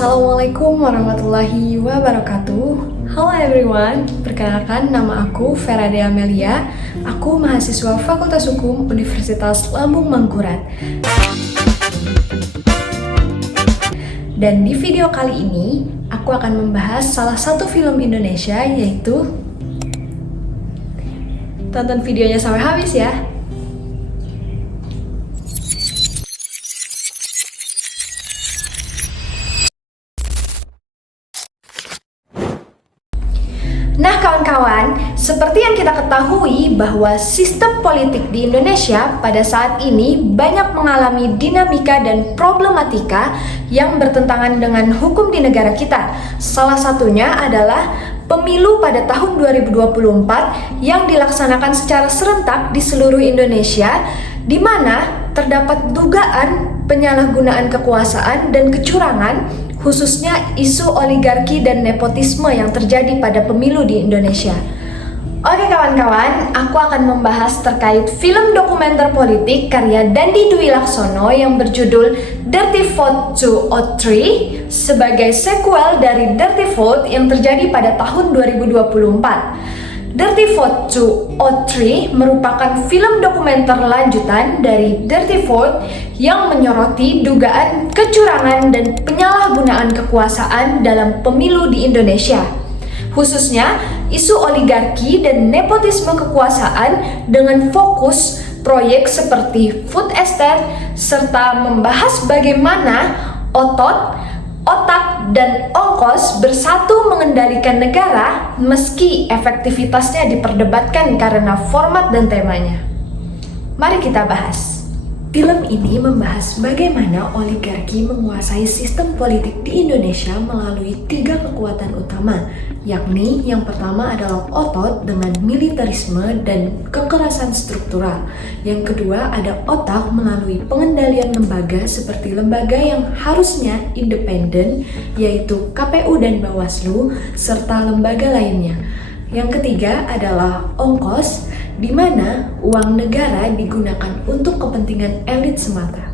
Assalamualaikum warahmatullahi wabarakatuh. Halo everyone, perkenalkan nama aku Ferade Amelia. Aku mahasiswa Fakultas Hukum Universitas Lambung Mangkurat. Dan di video kali ini, aku akan membahas salah satu film Indonesia, yaitu tonton videonya sampai habis ya. Nah kawan-kawan, seperti yang kita ketahui bahwa sistem politik di Indonesia pada saat ini banyak mengalami dinamika dan problematika yang bertentangan dengan hukum di negara kita. Salah satunya adalah pemilu pada tahun 2024 yang dilaksanakan secara serentak di seluruh Indonesia, di mana terdapat dugaan penyalahgunaan kekuasaan dan kecurangan, khususnya isu oligarki dan nepotisme yang terjadi pada pemilu di Indonesia. Oke kawan-kawan, aku akan membahas terkait film dokumenter politik karya Dandi Dwi Laksono yang berjudul Dirty Vote 2 or 3 sebagai sequel dari Dirty Vote yang terjadi pada tahun 2024. Dirty Vote 2 or 3 merupakan film dokumenter lanjutan dari Dirty Vote yang menyoroti dugaan kecurangan dan penyalahgunaan kekuasaan dalam pemilu di Indonesia, khususnya isu oligarki dan nepotisme kekuasaan dengan fokus proyek seperti food estate serta membahas bagaimana otot, otak, dan ongkos bersatu mengendalikan negara meski efektivitasnya diperdebatkan karena format dan temanya. Mari kita bahas. Film ini membahas bagaimana oligarki menguasai sistem politik di Indonesia melalui 3 kekuatan utama, yakni yang pertama adalah otot dengan militerisme dan kekerasan struktural. Yang kedua ada otak melalui pengendalian lembaga seperti lembaga yang harusnya independen, yaitu KPU dan Bawaslu, serta lembaga lainnya. Yang ketiga adalah ongkos, di mana uang negara digunakan untuk kepentingan elit semata.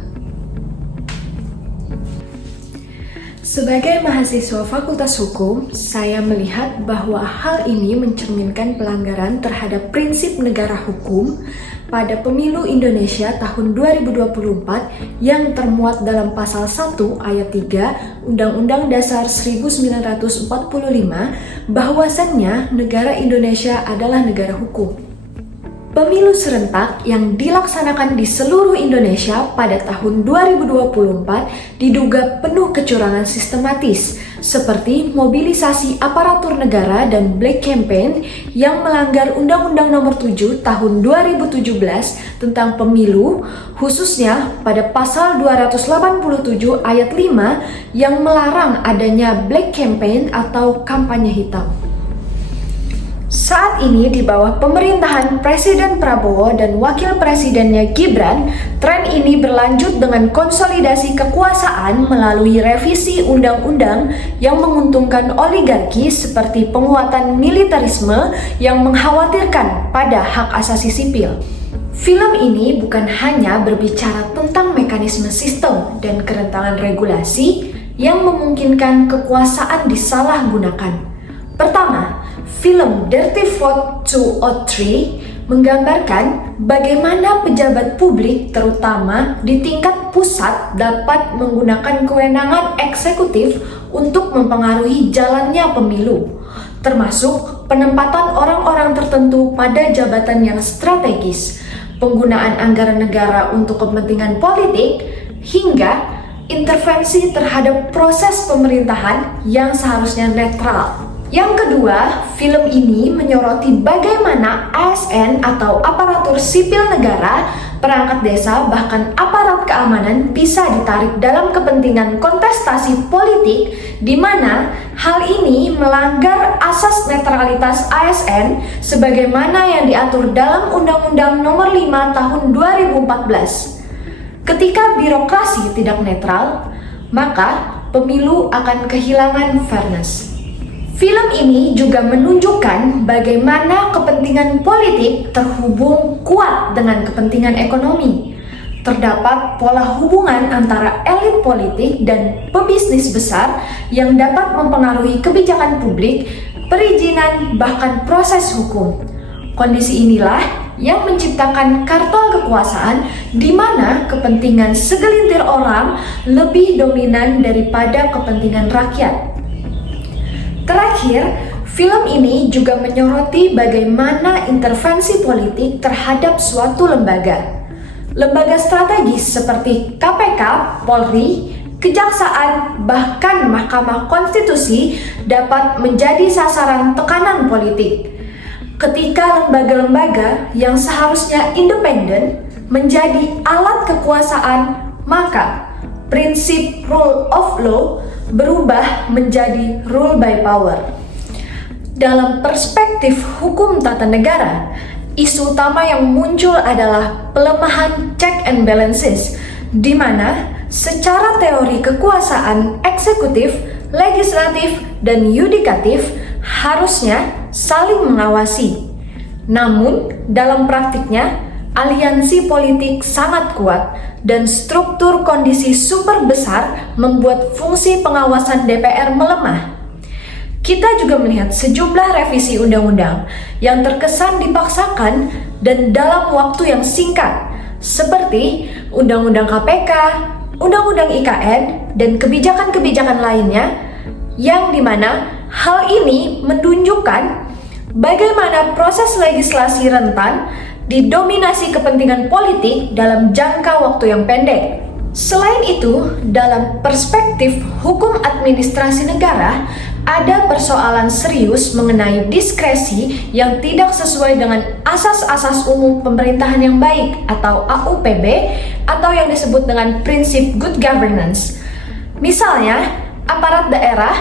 Sebagai mahasiswa Fakultas Hukum, saya melihat bahwa hal ini mencerminkan pelanggaran terhadap prinsip negara hukum pada pemilu Indonesia tahun 2024 yang termuat dalam pasal 1 ayat 3 Undang-Undang Dasar 1945 bahwasannya negara Indonesia adalah negara hukum. Pemilu serentak yang dilaksanakan di seluruh Indonesia pada tahun 2024 diduga penuh kecurangan sistematis, seperti mobilisasi aparatur negara dan black campaign yang melanggar Undang-Undang Nomor 7 Tahun 2017 tentang pemilu, khususnya pada pasal 287 ayat 5 yang melarang adanya black campaign atau kampanye hitam. Saat ini di bawah pemerintahan Presiden Prabowo dan Wakil Presidennya Gibran, tren ini berlanjut dengan konsolidasi kekuasaan melalui revisi undang-undang yang menguntungkan oligarki seperti penguatan militerisme yang mengkhawatirkan pada hak asasi sipil. Film ini bukan hanya berbicara tentang mekanisme sistem dan kerentanan regulasi yang memungkinkan kekuasaan disalahgunakan. Pertama, film Dirty Vote 2 or 3 menggambarkan bagaimana pejabat publik terutama di tingkat pusat dapat menggunakan kewenangan eksekutif untuk mempengaruhi jalannya pemilu, termasuk penempatan orang-orang tertentu pada jabatan yang strategis, penggunaan anggaran negara untuk kepentingan politik, hingga intervensi terhadap proses pemerintahan yang seharusnya netral. Yang kedua, film ini menyoroti bagaimana ASN atau aparatur sipil negara, perangkat desa, bahkan aparat keamanan bisa ditarik dalam kepentingan kontestasi politik, di mana hal ini melanggar asas netralitas ASN sebagaimana yang diatur dalam Undang-Undang Nomor 5 Tahun 2014. Ketika birokrasi tidak netral, maka pemilu akan kehilangan fairness. Film ini juga menunjukkan bagaimana kepentingan politik terhubung kuat dengan kepentingan ekonomi. terdapat pola hubungan antara elit politik dan pebisnis besar yang dapat mempengaruhi kebijakan publik, perizinan, bahkan proses hukum. Kondisi inilah yang menciptakan kartel kekuasaan di mana kepentingan segelintir orang lebih dominan daripada kepentingan rakyat. Terakhir, film ini juga menyoroti bagaimana intervensi politik terhadap suatu lembaga. Lembaga strategis seperti KPK, Polri, Kejaksaan, bahkan Mahkamah Konstitusi dapat menjadi sasaran tekanan politik. Ketika lembaga-lembaga yang seharusnya independen menjadi alat kekuasaan, maka prinsip rule of law berubah menjadi rule by power. Dalam perspektif hukum tata negara, isu utama yang muncul adalah pelemahan check and balances, di mana secara teori kekuasaan eksekutif, legislatif, dan yudikatif harusnya saling mengawasi. Namun, dalam praktiknya, aliansi politik sangat kuat dan struktur kondisi super besar membuat fungsi pengawasan DPR melemah. Kita juga melihat sejumlah revisi undang-undang yang terkesan dipaksakan dan dalam waktu yang singkat, seperti Undang-Undang KPK, Undang-Undang IKN, dan kebijakan-kebijakan lainnya, yang dimana hal ini menunjukkan bagaimana proses legislasi rentan didominasi kepentingan politik dalam jangka waktu yang pendek. Selain itu, dalam perspektif hukum administrasi negara, ada persoalan serius mengenai diskresi yang tidak sesuai dengan asas-asas umum pemerintahan yang baik atau AUPB atau yang disebut dengan prinsip good governance. Misalnya, aparat daerah,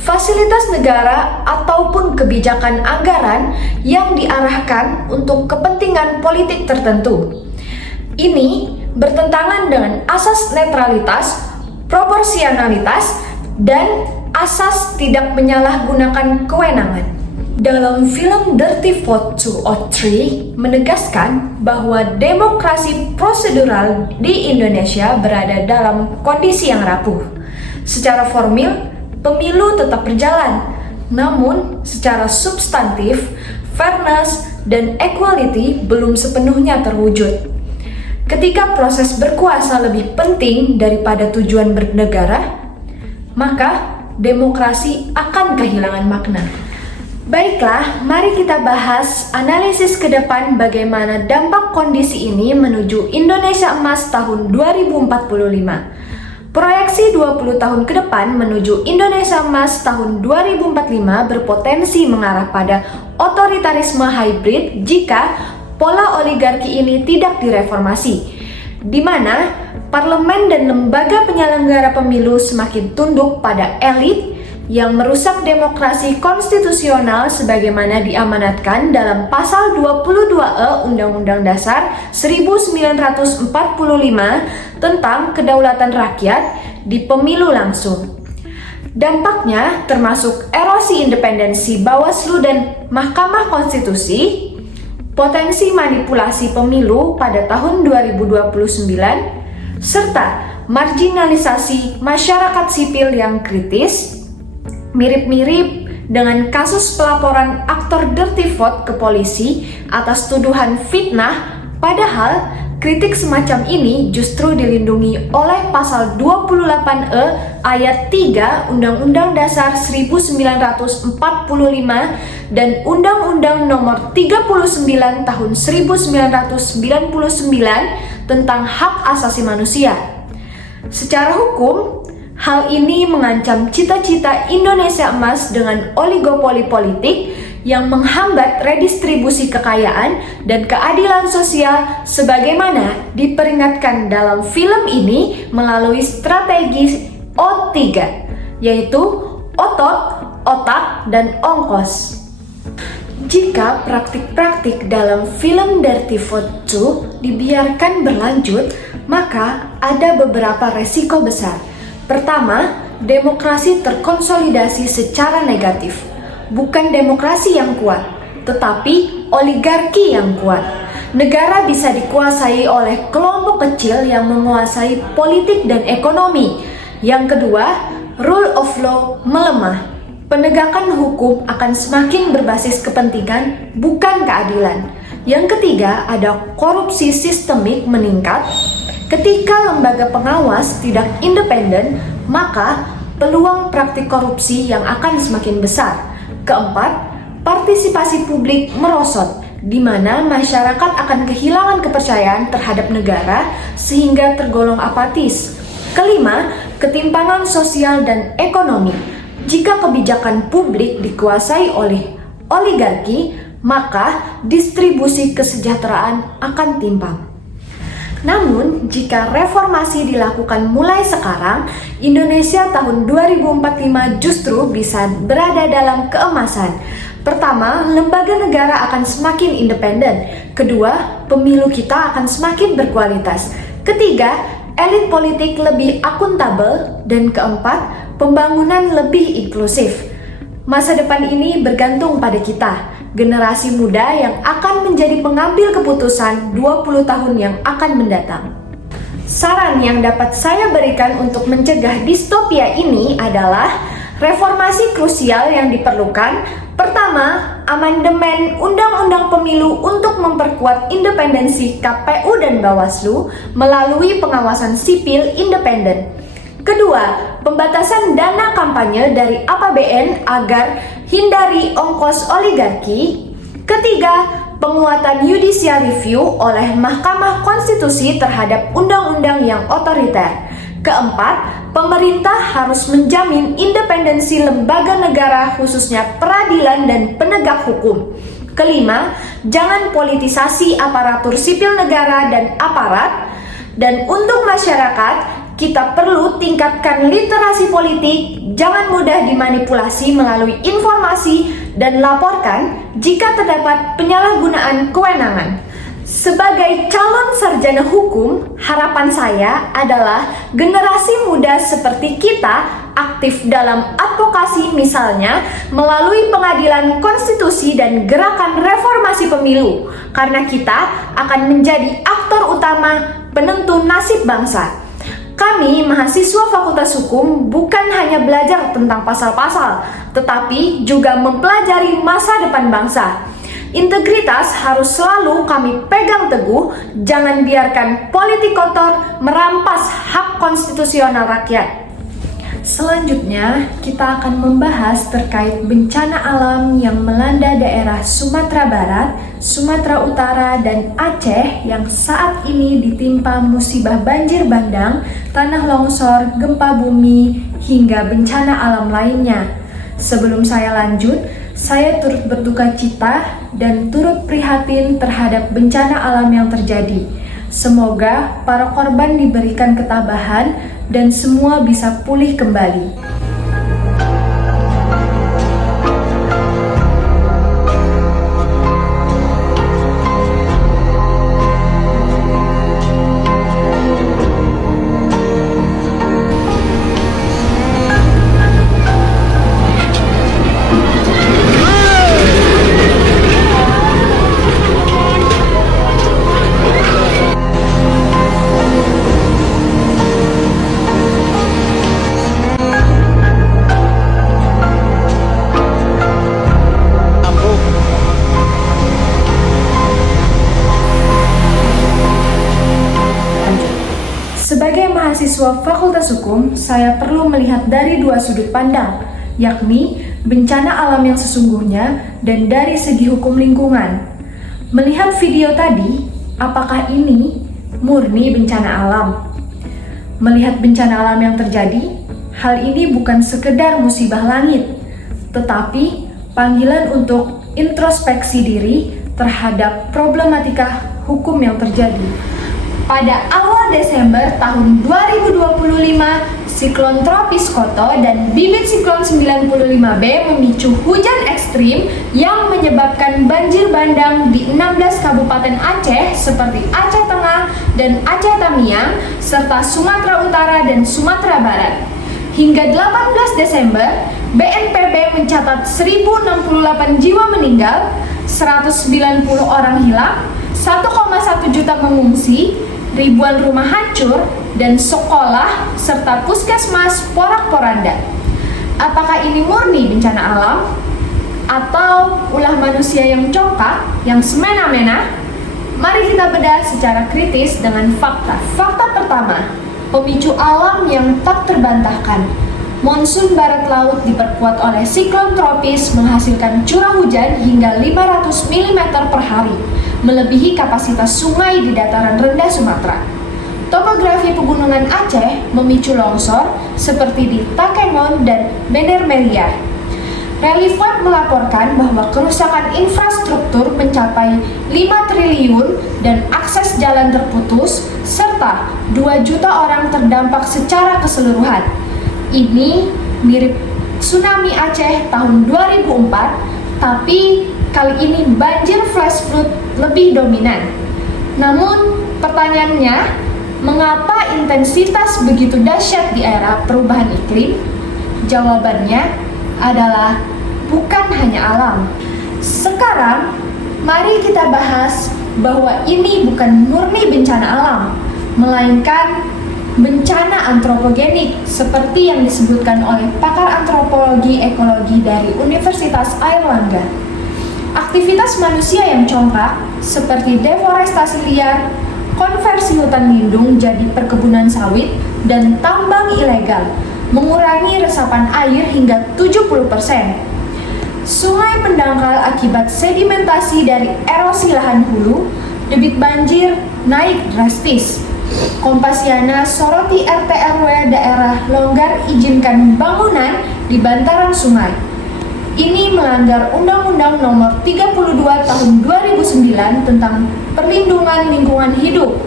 fasilitas negara, ataupun kebijakan anggaran yang diarahkan untuk kepentingan politik tertentu. Ini bertentangan dengan asas netralitas, proporsionalitas, dan asas tidak menyalahgunakan kewenangan. Dalam film Dirty Vote 2 or 3 menegaskan bahwa demokrasi prosedural di Indonesia berada dalam kondisi yang rapuh. Secara formil, pemilu tetap berjalan, namun secara substantif, fairness dan equality belum sepenuhnya terwujud. Ketika proses berkuasa lebih penting daripada tujuan bernegara, maka demokrasi akan kehilangan makna. Baiklah, mari kita bahas analisis ke depan bagaimana dampak kondisi ini menuju Indonesia Emas tahun 2045. Proyeksi 20 tahun ke depan menuju Indonesia Emas tahun 2045 berpotensi mengarah pada otoritarisme hybrid jika pola oligarki ini tidak direformasi, di mana parlemen dan lembaga penyelenggara pemilu semakin tunduk pada elit yang merusak demokrasi konstitusional sebagaimana diamanatkan dalam pasal 22E Undang-Undang Dasar 1945 tentang kedaulatan rakyat di pemilu langsung. Dampaknya termasuk erosi independensi Bawaslu dan Mahkamah Konstitusi, potensi manipulasi pemilu pada tahun 2029, serta marginalisasi masyarakat sipil yang kritis, mirip-mirip dengan kasus pelaporan aktor Dirty Vote ke polisi atas tuduhan fitnah, padahal kritik semacam ini justru dilindungi oleh pasal 28E ayat 3 Undang-Undang Dasar 1945 dan Undang-Undang Nomor 39 Tahun 1999 tentang Hak Asasi Manusia. Secara hukum, hal ini mengancam cita-cita Indonesia Emas dengan oligopoli politik yang menghambat redistribusi kekayaan dan keadilan sosial sebagaimana diperingatkan dalam film ini melalui strategi O3, yaitu otot, otak, dan ongkos. Jika praktik-praktik dalam film Dirty Vote 2 dibiarkan berlanjut, maka ada beberapa resiko besar. Pertama, demokrasi terkonsolidasi secara negatif. Bukan demokrasi yang kuat, tetapi oligarki yang kuat. negara bisa dikuasai oleh kelompok kecil yang menguasai politik dan ekonomi. Yang kedua, rule of law melemah. Penegakan hukum akan semakin berbasis kepentingan, bukan keadilan. Yang ketiga, ada korupsi sistemik meningkat. Ketika lembaga pengawas tidak independen, maka peluang praktik korupsi yang akan semakin besar. Keempat, partisipasi publik merosot, di mana masyarakat akan kehilangan kepercayaan terhadap negara sehingga tergolong apatis. Kelima, ketimpangan sosial dan ekonomi. Jika kebijakan publik dikuasai oleh oligarki, maka distribusi kesejahteraan akan timpang. Namun, jika reformasi dilakukan mulai sekarang, Indonesia tahun 2045 justru bisa berada dalam keemasan. Pertama, lembaga negara akan semakin independen. Kedua, pemilu kita akan semakin berkualitas. Ketiga, elit politik lebih akuntabel. Dan keempat, pembangunan lebih inklusif. Masa depan ini bergantung pada kita, generasi muda yang akan menjadi pengambil keputusan 20 tahun yang akan mendatang. Saran yang dapat saya berikan untuk mencegah distopia ini adalah reformasi krusial yang diperlukan. Pertama, amandemen Undang-Undang Pemilu untuk memperkuat independensi KPU dan Bawaslu melalui pengawasan sipil independen. Kedua, pembatasan dana kampanye dari APBN agar hindari ongkos oligarki. Ketiga, penguatan judicial review oleh Mahkamah Konstitusi terhadap undang-undang yang otoriter. Keempat, pemerintah harus menjamin independensi lembaga negara khususnya peradilan dan penegak hukum. Kelima, jangan politisasi aparatur sipil negara dan aparat. Dan untuk masyarakat, kita perlu tingkatkan literasi politik, jangan mudah dimanipulasi melalui informasi, dan laporkan jika terdapat penyalahgunaan kewenangan. Sebagai calon sarjana hukum, harapan saya adalah generasi muda seperti kita aktif dalam advokasi, misalnya melalui pengadilan konstitusi dan gerakan reformasi pemilu, karena kita akan menjadi aktor utama penentu nasib bangsa. Kami, mahasiswa Fakultas Hukum, bukan hanya belajar tentang pasal-pasal, tetapi juga mempelajari masa depan bangsa. Integritas harus selalu kami pegang teguh, jangan biarkan politik kotor merampas hak konstitusional rakyat. Selanjutnya, kita akan membahas terkait bencana alam yang melanda daerah Sumatera Barat, Sumatera Utara, dan Aceh yang saat ini ditimpa musibah banjir bandang, tanah longsor, gempa bumi, hingga bencana alam lainnya. Sebelum saya lanjut, saya turut berduka cita dan turut prihatin terhadap bencana alam yang terjadi. Semoga para korban diberikan ketabahan dan semua bisa pulih kembali. Sebagai mahasiswa Fakultas Hukum, saya perlu melihat dari dua sudut pandang, yakni bencana alam yang sesungguhnya dan dari segi hukum lingkungan. Melihat video tadi, apakah ini murni bencana alam? Melihat bencana alam yang terjadi, hal ini bukan sekedar musibah langit, tetapi panggilan untuk introspeksi diri terhadap problematika hukum yang terjadi. Pada awal Desember tahun 2025, siklon tropis Koto dan bibit siklon 95B memicu hujan ekstrim yang menyebabkan banjir bandang di 16 kabupaten Aceh seperti Aceh Tengah dan Aceh Tamiang, serta Sumatera Utara dan Sumatera Barat. Hingga 18 Desember, BNPB mencatat 1068 jiwa meninggal, 190 orang hilang, 1,1 juta mengungsi, ribuan rumah hancur, dan sekolah serta puskesmas porak-poranda. Apakah ini murni bencana alam? Atau ulah manusia yang congkak, yang semena-mena? Mari kita bedah secara kritis dengan fakta. Fakta pertama, pemicu alam yang tak terbantahkan. Monsun barat laut diperkuat oleh siklon tropis menghasilkan curah hujan hingga 500 mm per hari, melebihi kapasitas sungai di dataran rendah Sumatera. Topografi pegunungan Aceh memicu longsor seperti di Takengon dan Bener Meriah. Relief Web melaporkan bahwa kerusakan infrastruktur mencapai 5 triliun dan akses jalan terputus, serta 2 juta orang terdampak secara keseluruhan. Ini mirip tsunami Aceh tahun 2004, tapi kali ini banjir flash flood lebih dominan. Namun pertanyaannya, mengapa intensitas begitu dahsyat di era perubahan iklim? Jawabannya adalah bukan hanya alam. Sekarang, mari kita bahas bahwa ini bukan murni bencana alam, melainkan bencana antropogenik seperti yang disebutkan oleh pakar antropologi ekologi dari Universitas Airlangga. Aktivitas manusia yang congkak seperti deforestasi liar, konversi hutan lindung jadi perkebunan sawit, dan tambang ilegal mengurangi resapan air hingga 70%. Sungai pendangkal akibat sedimentasi dari erosi lahan hulu, debit banjir naik drastis. Kompasiana soroti RT RW daerah longgar izinkan bangunan di bantaran sungai. Ini melanggar Undang-Undang Nomor 32 Tahun 2009 tentang Perlindungan Lingkungan Hidup.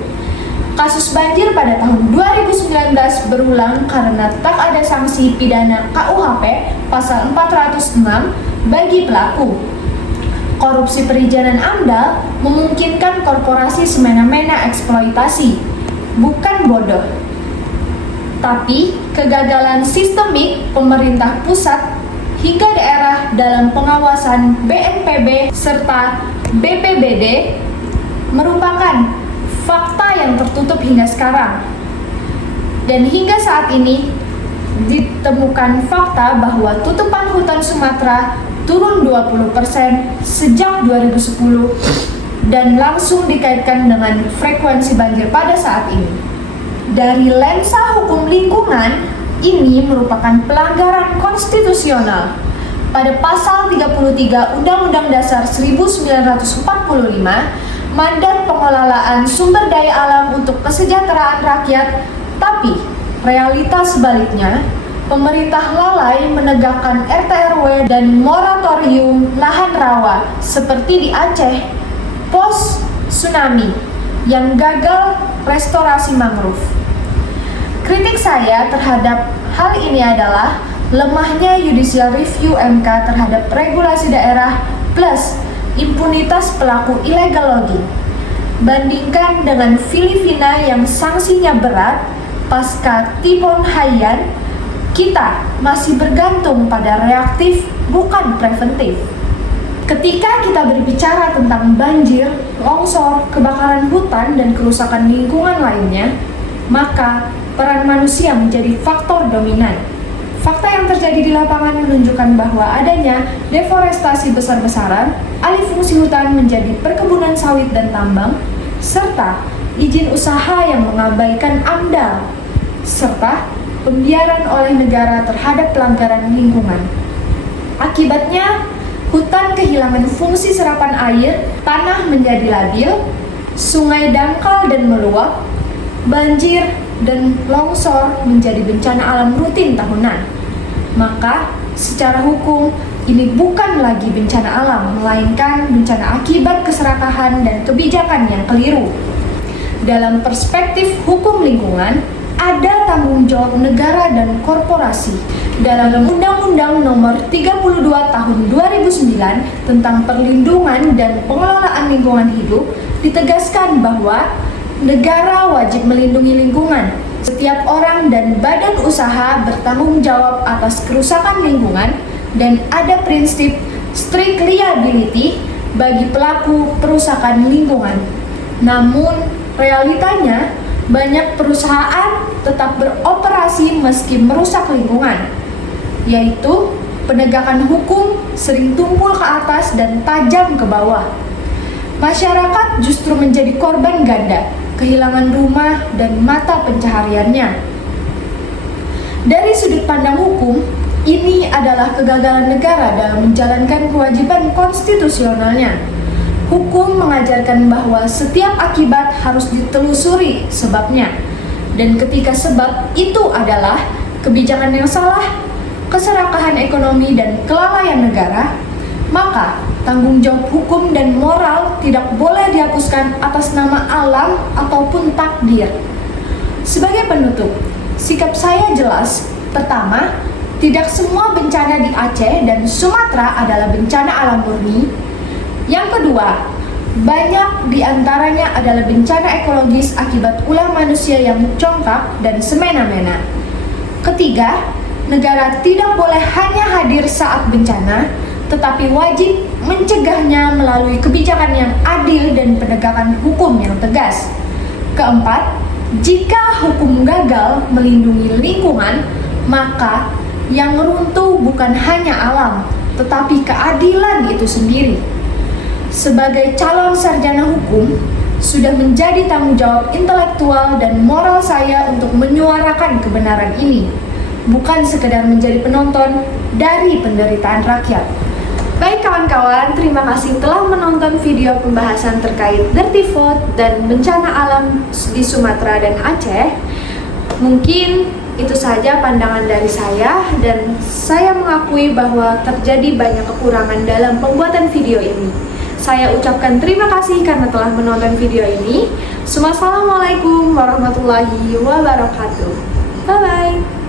Kasus banjir pada tahun 2019 berulang karena tak ada sanksi pidana KUHP pasal 406 bagi pelaku. Korupsi perizinan AMDAL memungkinkan korporasi semena-mena eksploitasi. Bukan bodoh, tapi kegagalan sistemik pemerintah pusat hingga daerah dalam pengawasan BNPB serta BPBD merupakan fakta yang tertutup hingga sekarang. Dan hingga saat ini ditemukan fakta bahwa tutupan hutan Sumatera turun 20% sejak 2010 dan langsung dikaitkan dengan frekuensi banjir pada saat ini. Dari lensa hukum lingkungan, ini merupakan pelanggaran konstitusional. Pada pasal 33 Undang-Undang Dasar 1945, mandat pengelolaan sumber daya alam untuk kesejahteraan rakyat, tapi realitas sebaliknya, pemerintah lalai menegakkan RT/RW dan moratorium lahan rawa seperti di Aceh pos tsunami yang gagal restorasi mangrove. Kritik saya terhadap hal ini adalah lemahnya judicial review MK terhadap regulasi daerah plus impunitas pelaku illegal logging. Bandingkan dengan Filipina yang sanksinya berat pasca Typhoon Haiyan, kita masih bergantung pada reaktif bukan preventif. Ketika kita berbicara tentang banjir, longsor, kebakaran hutan, dan kerusakan lingkungan lainnya, maka peran manusia menjadi faktor dominan. Fakta yang terjadi di lapangan menunjukkan bahwa adanya deforestasi besar-besaran, alih fungsi hutan menjadi perkebunan sawit dan tambang, serta izin usaha yang mengabaikan AMDAL, serta pembiaran oleh negara terhadap pelanggaran lingkungan. Akibatnya, hutan kehilangan fungsi serapan air, tanah menjadi labil, sungai dangkal dan meluap, banjir dan longsor menjadi bencana alam rutin tahunan. Maka, secara hukum, ini bukan lagi bencana alam, melainkan bencana akibat keserakahan dan kebijakan yang keliru. Dalam perspektif hukum lingkungan, ada tanggung jawab negara dan korporasi. Dalam Undang-Undang Nomor 32 Tahun 2009 tentang Perlindungan dan Pengelolaan Lingkungan Hidup ditegaskan bahwa negara wajib melindungi lingkungan. Setiap orang dan badan usaha bertanggung jawab atas kerusakan lingkungan dan ada prinsip strict liability bagi pelaku perusakan lingkungan. Namun, realitanya banyak perusahaan tetap beroperasi meski merusak lingkungan, yaitu penegakan hukum sering tumpul ke atas dan tajam ke bawah. Masyarakat justru menjadi korban ganda, kehilangan rumah dan mata pencahariannya. Dari sudut pandang hukum, ini adalah kegagalan negara dalam menjalankan kewajiban konstitusionalnya. Hukum mengajarkan bahwa setiap akibat harus ditelusuri sebabnya. Dan ketika sebab itu adalah kebijakan yang salah, keserakahan ekonomi dan kelalaian negara, maka tanggung jawab hukum dan moral tidak boleh dihapuskan atas nama alam ataupun takdir. Sebagai penutup, sikap saya jelas. Pertama, tidak semua bencana di Aceh dan Sumatera adalah bencana alam murni. Yang kedua, banyak di antaranya adalah bencana ekologis akibat ulah manusia yang congkak dan semena-mena. Ketiga, negara tidak boleh hanya hadir saat bencana, tetapi wajib mencegahnya melalui kebijakan yang adil dan penegakan hukum yang tegas. Keempat, jika hukum gagal melindungi lingkungan, maka yang runtuh bukan hanya alam, tetapi keadilan itu sendiri. Sebagai calon sarjana hukum, sudah menjadi tanggung jawab intelektual dan moral saya untuk menyuarakan kebenaran ini, bukan sekedar menjadi penonton dari penderitaan rakyat. Baik kawan-kawan, terima kasih telah menonton video pembahasan terkait Dirty Vote dan bencana alam di Sumatera dan Aceh. Mungkin itu saja pandangan dari saya, dan saya mengakui bahwa terjadi banyak kekurangan dalam pembuatan video ini. Saya ucapkan terima kasih karena telah menonton video ini. Wassalamualaikum warahmatullahi wabarakatuh. Bye-bye.